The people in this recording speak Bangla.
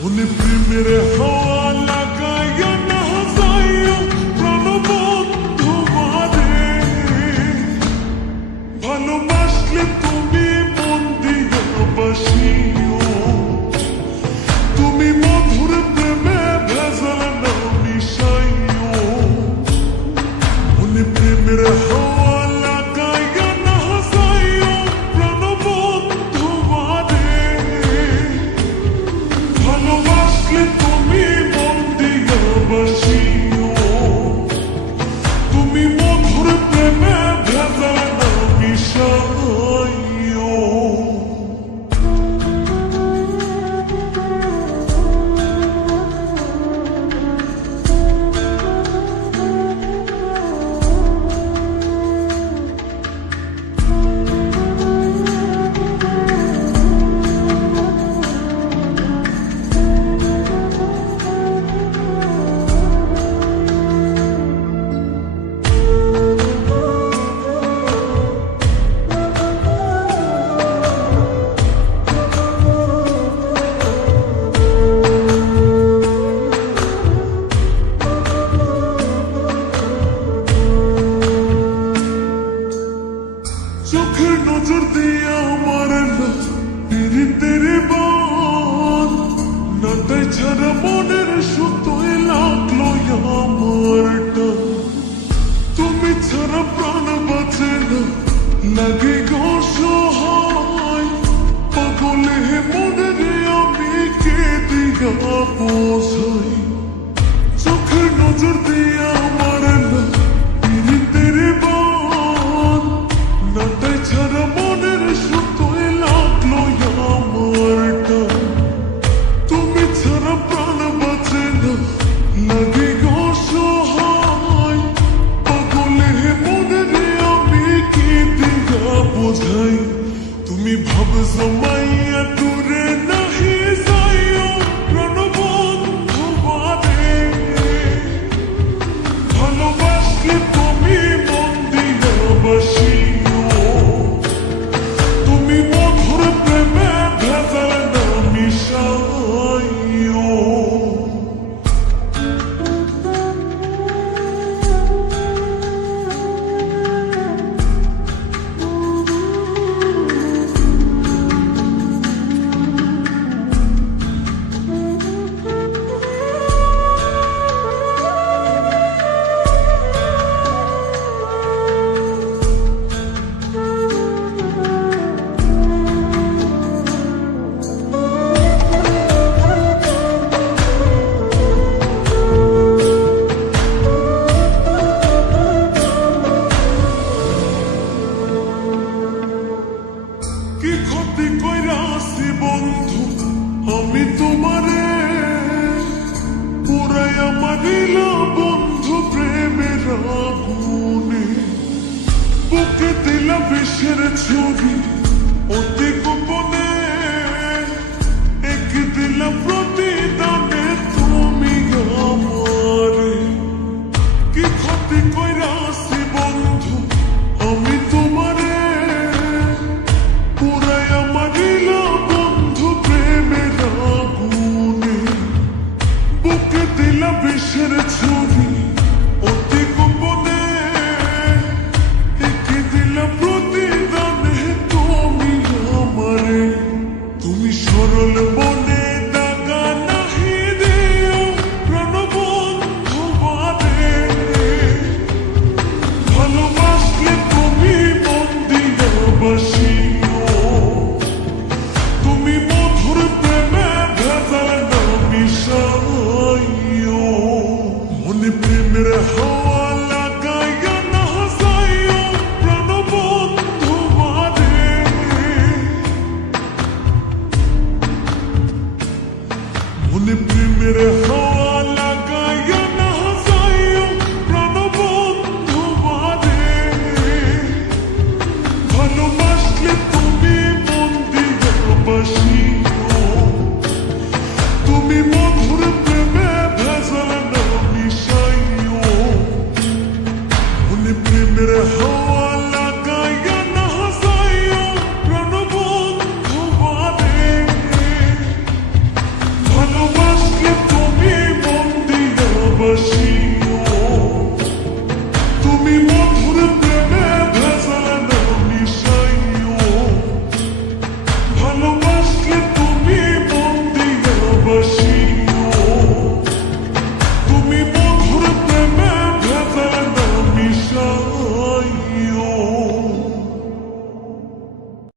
মনে প্রেমের হাওয়া লাগাইয়া না যাইও প্রাণবন্ধু মারে, ভালোবাসলে তুমি মন দিয়া বাসিও, তুমি মধুর প্রেমে ভেজাল না মিশাইও। মনে প্রেমের হাওয়া লাগাইয়া না যাইও প্রাণবন্ধু মারে, ভালোবাসলে তুমি মন দিয়া বাসিও, তুমি মধুর প্রেমে ভেজাল না মিশাইও। চোখের নজর দিয়ে আমার পীড়িতের বান নাটাই ছাড়া মনের সুতোয় লাগলো আমার টান, তুমি ছাড়া প্রাণ বাঁচে না লাগে গো সহায়, পাগলে মনের আমি কে দিয়া বোঝাই। চোখের নজর দিয়ে আমার পীড়িতের বান নাটাই ছাড়া মনের সুতোয় লাগলো আমার টান, তুমি ছাড়া প্রাণ বাঁচে না লাগে গো সহায়, পাগলে মনের আমি কি দিয়া বোঝাই। তুমি ভাব জমাইয়া দূরে নাহি যাইও প্রাণবন্ধু মারে, ভালোবাসলে তুমি মন দিয়া বাসিও, তুমি মধুর প্রেমে ভেজাল না মিশাইও। কি ক্ষতি কইরাছি বন্ধু আমি তোমারে, পুরাইয়া মারিলা বন্ধু প্রেমের আগুনে, বুকে দিলা বিষের ছুরি অতি গোপনে, এক দিলা প্রতিদানে তুমি আমারে। কি ক্ষতি কইরাছি বন্ধু আমি তোমারে, পুরাইয়া মারিলা বন্ধু প্রেমের আগুনে, বুকে দিলা বিষের ছুরি অতি গোপনে, একে দিলা প্রতিদানে তুমি আমার বসে